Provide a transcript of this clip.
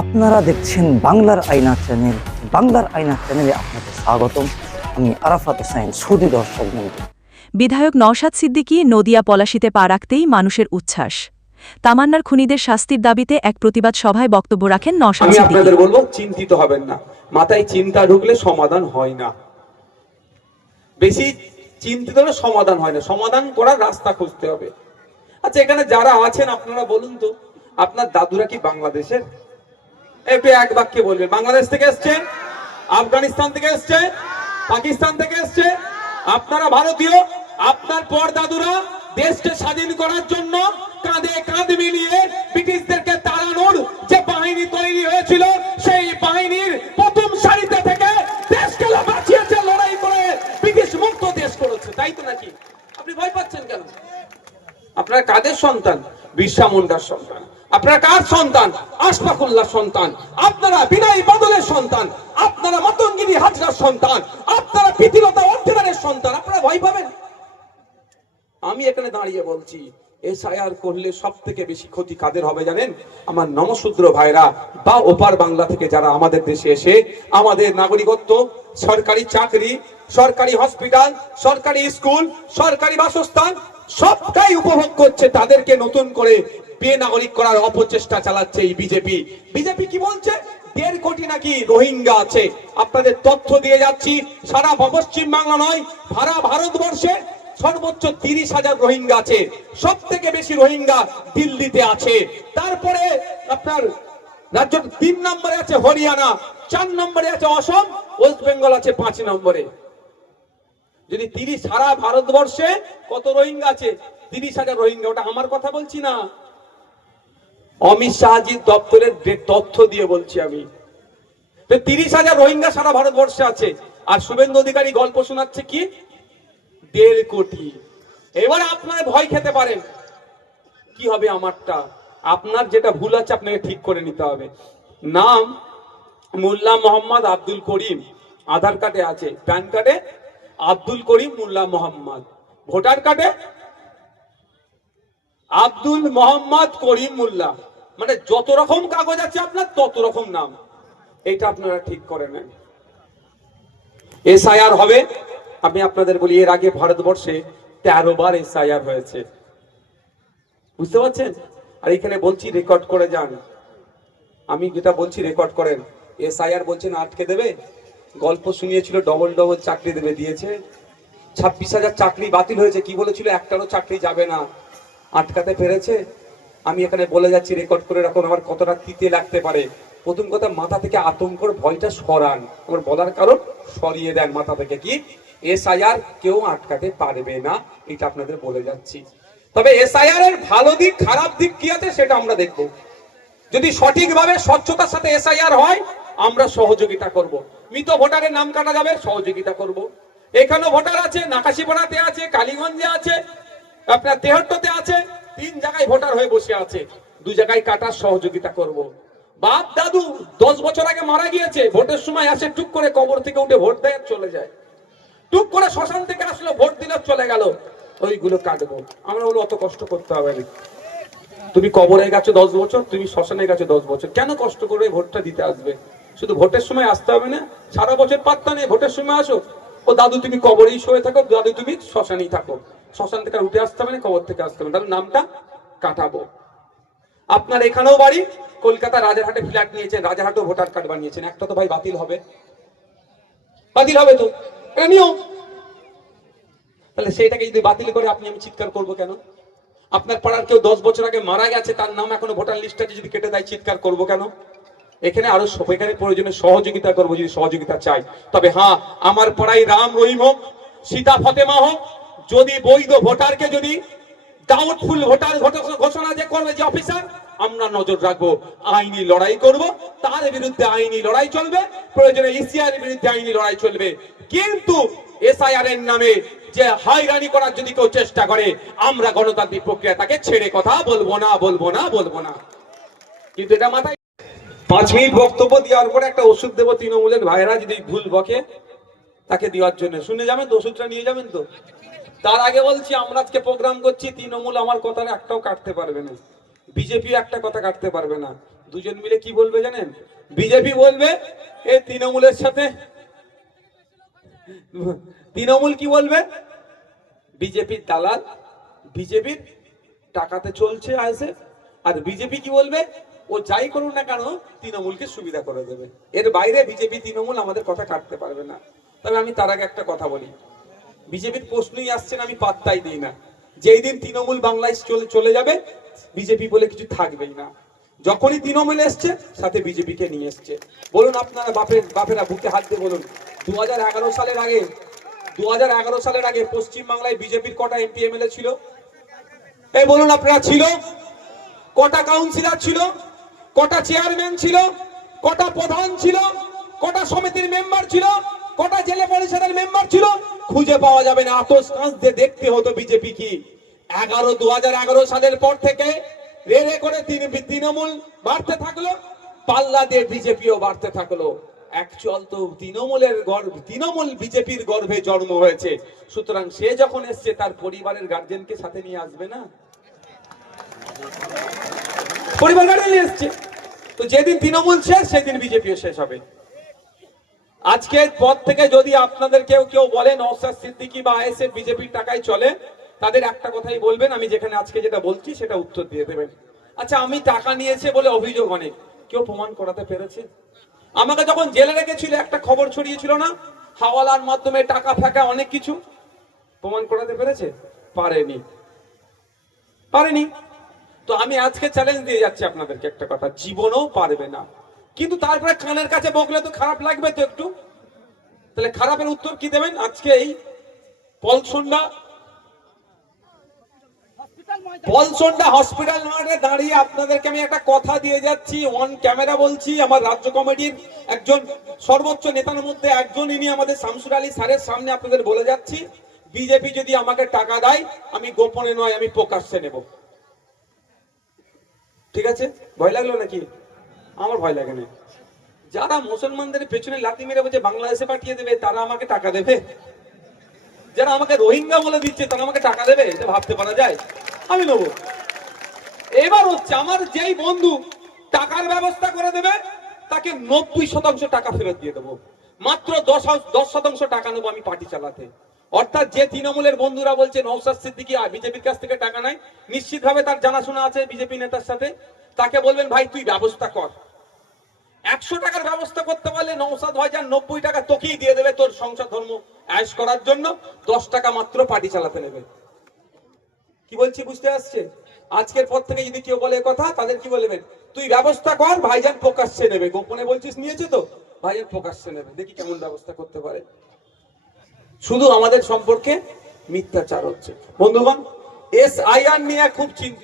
আপনারা দেখছেন বাংলার আয়না চ্যানেল। বাংলার আয়না চ্যানেলে আপনাদের স্বাগতম। আমি আরাফাত হোসাইন সৌদি দর্শক বিধায়ক নওশাদ সিদ্দিকী নদিয়া পলাশিতে পা রাখতেই মানুষের উচ্ছ্বাস। তামান্নার খুনিদের শাস্তির দাবিতে এক প্রতিবাদ সভায় বক্তব্য রাখেন নওশাদ আমি আপনাদের বলব চিন্তিত হবেন না। মাথায় চিন্তা ঢুকলে সমাধান হয় না। বেশি চিন্তিত হলে সমাধান হয় না। সমাধান করার রাস্তা খুঁজতে হবে। আচ্ছা এখানে যারা আছেন আপনারা বলুন তো আপনার দাদুরা কি বাংলাদেশের? একটু এক বাক্যে বলবেন বাংলাদেশ থেকে এসছে, আফগানিস্তান থেকে এসছে, পাকিস্তান থেকে এসছে। আপনারা ভারতীয়, আপনার পর দাদুরা দেশকে স্বাধীন করার জন্য কাঁধে কাঁধ মিলিয়ে ব্রিটিশদেরকে তাড়ানোর যে বাহিনী তৈরি হয়েছিল, সেই বাহিনীর প্রথম সারিতে থেকে দেশকে বাঁচিয়েছে, লড়াই করে ব্রিটিশ মুক্ত দেশ করেছে। তাই তো নাকি? আপনি ভয় পাচ্ছেন কেন? আপনার কাদের সন্তান? বিরসা মুন্ডার সন্তান। আপনারা কার সন্তান? আশফাকুল্লাহ সন্তান। আপনারা বিনয় বদলের সন্তান। আপনারা মতঙ্গিনী হাজরার সন্তান। আপনারা প্রীতিলতা অর্থিনারের সন্তান। আপনারা ভয় পাবেন? আমি এখানে দাঁড়িয়ে বলছি এসআইআর করলে সব থেকে বেশি ক্ষতি কাদের হবে জানেন? আমার নমশূদ্র ভাইরা, বা ওপার বাংলা থেকে যারা আমাদের দেশে এসে, আমাদের নাগরিকত্ব, সরকারি চাকরি, সরকারি হসপিটাল, সরকারি স্কুল, সরকারি বাসস্থান, সবটাই উপভোগ করছে তাদেরকে নতুন করে বেনাগরিক করার অপচেষ্টা চালাচ্ছে এই বিজেপি। বিজেপি কি বলছে? দেড় কোটি নাকি রোহিঙ্গা আছে। আপনাদের তথ্য দিয়ে যাচ্ছি, সারা পশ্চিম বাংলা নয়, সারা ভারতবর্ষে সর্বোচ্চ তিরিশ হাজার রোহিঙ্গা আছে। সব থেকে বেশি রোহিঙ্গা দিল্লিতে আছে। তারপরে আপনার রাজ্য তিন নম্বরে আছে হরিয়ানা, চার নম্বরে আছে অসম, ওয়েস্ট বেঙ্গল আছে পাঁচ নম্বরে। যদি তিরিশ সারা ভারতবর্ষে কত রোহিঙ্গা আছে? তিরিশ হাজার রোহিঙ্গা, ওটা আমার কথা বলছি না। অমিত শাহজির দপ্তরের তথ্য দিয়ে বলছি আমি। তিরিশ হাজার রোহিঙ্গা সারা ভারতবর্ষে আছে। আর শুভেন্দু অধিকারী গল্প শোনাচ্ছে কি? দেড় কোটি। এবার আপনারা ভয় খেতে পারেন। কি হবে আমারটা? আপনার যেটা ভুল আছে আপনাকে ঠিক করে নিতে হবে। নাম মোল্লা মোহাম্মদ আব্দুল করিম। আধার কার্ডে আছে। প্যান কার্ডে আব্দুল করিম মোল্লা মোহাম্মদ। ভোটার কার্ডে আব্দুল মোহাম্মদ করিম মোল্লা। মানে যত রকম কাগজ আছে আপনার, তত রকম নাম। এটা আপনারা ঠিক করে নেন এসআইআর হবে। আমি আপনাদের বলি, এর আগে ভারতবর্ষে তেরো বার এসআইআর হয়েছে। বুঝতে পারছেন? আর এখানে বলছি, রেকর্ড করে যান। আমি যেটা বলছি, রেকর্ড করেন। এসআইআর বলছেন, আটকে দেবে। গল্প শুনিয়েছিল, ডবল ডবল চাকরি দেবে, দিয়েছে। ছাব্বিশ হাজার চাকরি বাতিল হয়েছে। কি বলেছিল? একটারও চাকরি যাবে না। আটকাতে পেরেছে। আমি এখানে বলে যাচ্ছি রেকর্ড করে রাখুন, আমার কতটা তিতে লাগতে পারে। প্রথম কথা, মাথা থেকে আতঙ্কর ভয়টা সরান। আমার বলার কারণ, সরিয়ে দেন মাথা থেকে কি? এসআইআর কেউ আটকাতে পারবে না, এটা আপনাদের বলে যাচ্ছি। তবে এস এসআইআর এর ভালো দিক, খারাপ দিক কি আছে সেটা আমরা দেখব। যদি সঠিকভাবে স্বচ্ছতার সাথে এস এসআইআর হয়, আমরা সহযোগিতা করব। মৃত ভোটারের নাম কাটা যাবে, সহযোগিতা করব। এখানেও ভোটার আছে, নাকাশিপাড়াতে আছে, কালীগঞ্জে আছে, আপনার তেহট্টতে আছে তিন জায়গায় ভোটার হয়ে বসে আছে। দু জায়গায় কাটার সহযোগিতা করব। বাপ, দাদু, দশ বছর আগে মারা গিয়েছে। ভোটের সময় আসে, টুক করে কবর থেকে উঠে ভোট দেয়, চলে যায়। টুক করে শ্মশান থেকে আসলো, ভোট দিল, চলে গেল। ওইগুলো কাটবো। আমরা বলো অত কষ্ট করতে হবে না। তুমি কবরে গেছো দশ বছর, তুমি শ্মশানে গেছো দশ বছর। কেন কষ্ট করে ভোটটা দিতে আসবে। শুধু ভোটের সময় আসতে হবে না, সারা বছর পাত্তা নেই। ভোটের সময় আসো। ও দাদু, তুমি কবরেই শুয়ে থাকো। দাদু, তুমি শ্মশানেই থাকো। শ্মশান থেকে উঠে আসতে হবে না কবর থেকে আসতে হবে তাহলে নামটা কাটাবো। আপনার এখানেও বাড়ি, কলকাতা রাজারহাটে ফ্ল্যাট নিয়েছেন, রাজারহাটেও ভোটার কার্ড বানিয়েছেন। একটা তো ভাই বাতিল হবে। বাতিল হবে তো? এটা নিয়ম। তাহলে সেটাকে যদি বাতিল করে, আপনি আমি চিৎকার করব কেন? আপনার পাড়ার কেউ দশ বছর আগে মারা গেছে, তার নাম এখনও ভোটার লিস্টে যদি কেটে দেয়, চিৎকার করব কেন? এখানে আরও এখানে প্রয়োজনে সহযোগিতা করব, যদি সহযোগিতা চাই। তবে হ্যাঁ আমার পাড়ায় রাম রহিম হোক, সীতা ফতেমা হোক যদি বৈধ ভোটারকে যদি ডাউটফুল ভোটার ঘোষণা যে করবে যে অফিসার আমরা নজর রাখব, আইনি লড়াই করব। তার বিরুদ্ধে আইনি লড়াই চলবে, প্রয়োজনে ইসিআর বিরুদ্ধে আইনি লড়াই চলবে। কিন্তু এসআইআর এর নামে যে হয়রানি করার যদি কেউ চেষ্টা করে, আমরা গণতান্ত্রিক প্রক্রিয়া তাকে ছেড়ে কথা বলব না বলব না বলব না। কিন্তু এটা মাথায় পাঁচ মিনিট বক্তব্য দেওয়ার পরে একটা ওষুধ দেবো তৃণমূলের ভাইরা, যদি ভুল বকে। তাকে দেওয়ার জন্য। শুনে যাবেন তো ওষুধটা নিয়ে যাবেন তো? তার আগে বলছি, আমরা আজকে প্রোগ্রাম করছি, তৃণমূল আমার কথা একটাও কাটতে পারবে না। বিজেপি একটা কথা কাটতে পারবে না। দুজন মিলে কি বলবে জানেন? বিজেপি বলবে, এ তৃণমূলের সাথে তৃণমূল কি বলবে? বিজেপির দালাল, বিজেপির টাকাতে চলছে আসে আর বিজেপি কি বলবে? ও যাই করুন না কেন, তৃণমূলকে সুবিধা করে দেবে। এর বাইরে বিজেপি, তৃণমূল আমাদের কথা কাটতে পারবে না। তবে আমি তার আগে একটা কথা বলি। বিজেপির প্রশ্নই আসছে না, আমি পাত্তাই দিই না। যেই দিন তৃণমূল বাংলায় চলে চলে যাবে, বিজেপি বলে কিছু থাকবেই না। যখনই তৃণমূল এসছে, সাথে বিজেপিকে নিয়ে এসছে। বলুন আপনারা বাপের, বাপেরা বুকে হাত দিয়ে বলুন। দু হাজার এগারো সালের আগে দু হাজার এগারো সালের আগে পশ্চিম বাংলায় বিজেপির কটা এমপি, এমএলএ ছিল? এই বলুন আপনারা, ছিল? কটা কাউন্সিলর ছিল? কটা চেয়ারম্যান ছিল? কটা প্রধান ছিল? কটা সমিতির মেম্বার ছিল? কটা জেলা পরিষদের মেম্বার ছিল? খুঁজে পাওয়া যাবে না। আতস কাঁচ দিয়ে দেখতে হতো বিজেপি কি। এগারো দু সালের পর থেকে রে করে তৃণ- তৃণমূল বাড়তে থাকল, পাল্লা দিয়ে বিজেপিও বাড়তে থাকল। অ্যাকচুয়াল তো তৃণমূলের গর্ভ তৃণমূল বিজেপির গর্ভে জন্ম হয়েছে। সুতরাং সে যখন এসছে, তার পরিবারের গার্জেনকে সাথে নিয়ে আসবে না? পরিবার গার্জেন এসছে। তো যেদিন তৃণমূল শেষ, সেদিন বিজেপিও শেষ হবে। আজকের পর থেকে যদি আপনাদের কেউ কেউ বলেন নওসাদ সিদ্দিকি বা আইএসএফ বিজেপির টাকায় চলে, তাদের একটা কথাই বলবেন, আমি যেখানে আজকে যেটা বলছি সেটা উত্তর দিয়ে দেবেন। আচ্ছা আমি টাকা নিয়েছে বলে অভিযোগ অনেক। কেউ প্রমাণ করাতে পেরেছে? আমাকে যখন জেলে রেখেছিল, একটা খবর ছড়িয়েছিল না? হাওয়ালার মাধ্যমে টাকা ফাঁকা অনেক কিছু? প্রমাণ করাতে পেরেছে? পারেনি। পারেনি। তো আমি আজকে চ্যালেঞ্জ দিয়ে যাচ্ছি আপনাদেরকে একটা কথা। জীবনও পারবে না। কিন্তু তারপরে কানের কাছে বকলে তো খারাপ লাগবে তো একটু। তাহলে খারাপের উত্তর কি দেবেন? আজকে এই পলসন্ডা পলসন্ডা হসপিটাল মাঠে দাঁড়িয়ে আপনাদেরকে আমি একটা কথা দিয়ে যাচ্ছি। অন ক্যামেরা বলছি, আমার রাজ্য কমিটির একজন সর্বোচ্চ নেতার মধ্যে একজন, ইনি আমাদের শামসুর আলী স্যারের সামনে আপনাদের বলে যাচ্ছি। বিজেপি যদি আমাকে টাকা দেয়, আমি গোপনে নয়, আমি প্রকাশ্যে নেব। ঠিক আছে? ভয় লাগল নাকি? আমার ভয় লাগে না। যারা মুসলমানদের পেছনে লাথি মেরে বলছে, বাংলাদেশে পাঠিয়ে দেবে, তারা আমাকে টাকা দেবে। যারা আমাকে রোহিঙ্গা বলে দিচ্ছে, তারা আমাকে টাকা দেবে? এটা ভাবতে পারা যায়। আমি নেব। এবার হচ্ছে আমার যেই বন্ধু টাকার ব্যবস্থা করে দেবে, তাকে নব্বই শতাংশ টাকা ফেরত দিয়ে দেবো। মাত্র দশ দশ শতাংশ টাকা নেব আমি পার্টি চালাতে। অর্থাৎ যে তৃণমূলের বন্ধুরা বলছে নৌসাদ সিদ্দিকি বিজেপির কাছ থেকে টাকা নাই, নিশ্চিতভাবে তার জানাশোনা আছে বিজেপি নেতার সাথে। তাকে বলবেন, ভাই, তুই ব্যবস্থা কর। একশো টাকার ব্যবস্থা করতে পারলে নৌসাদ ভাইজান নব্বই টাকা তোকেই দিয়ে দেবে তোর সংসার ধর্ম আয়স করার জন্য। দশ টাকা মাত্র পার্টি চালাতে নেবে। কি বলছি, বুঝতে আসছে? আজকের পর থেকে যদি কেউ বলে কথা, তাদের কি বলবেন তুই ব্যবস্থা কর, ভাইজান প্রকাশ্যে নেবে। গোপনে বলছিস নিয়েছে তো? ভাইজান প্রকাশ্যে নেবে। দেখি কেমন ব্যবস্থা করতে পারে। শুধু আমাদের সম্পর্কে মিথ্যাচার হচ্ছে। বন্ধুগণ এস আইআর নিয়ে খুব চিন্তিত